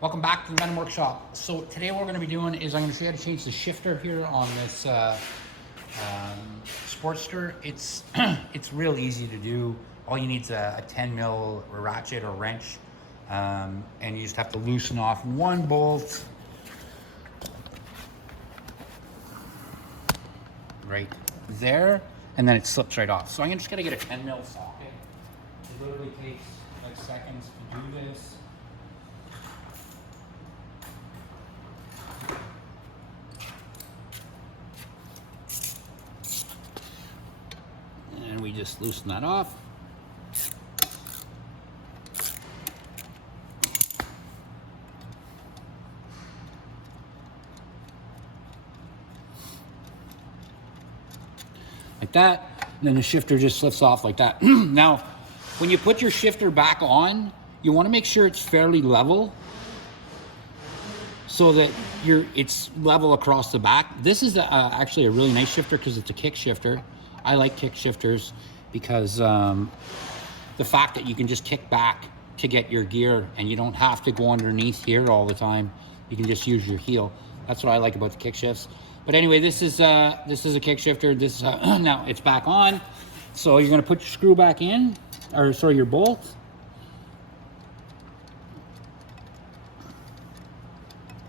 Welcome back to the Venom Workshop. So today what we're going to be doing is I'm going to show you how to change the shifter here on this Sportster. It's it's real easy to do. All you need is a 10 mil ratchet or wrench, and you just have to loosen off one bolt right there, and then it slips right off. So I'm just going to get a 10 mil socket. It literally takes like seconds to do this. And we just loosen that off. Like that. And then the shifter just slips off like that. Now, when you put your shifter back on, you want to make sure it's fairly level so that it's level across the back. This is actually a really nice shifter because it's a kick shifter. I like kick shifters because the fact that you can just kick back to get your gear and you don't have to go underneath here all the time. You can just use your heel. That's what I like about the kick shifts. But anyway, this is a kick shifter. This is now it's back on. So you're going to put your screw back in, or sorry, your bolt.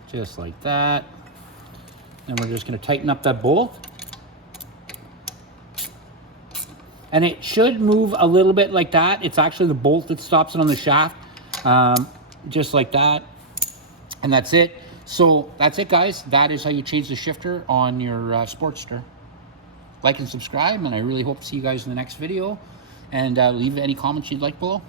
Just like that. And we're just going to tighten up that bolt. And it should move a little bit like that. It's actually the bolt that stops it on the shaft. Just like that. And that's it. So that's it, guys. That is how you change the shifter on your Sportster. Like and subscribe, and I really hope to see you guys in the next video. And leave any comments you'd like below.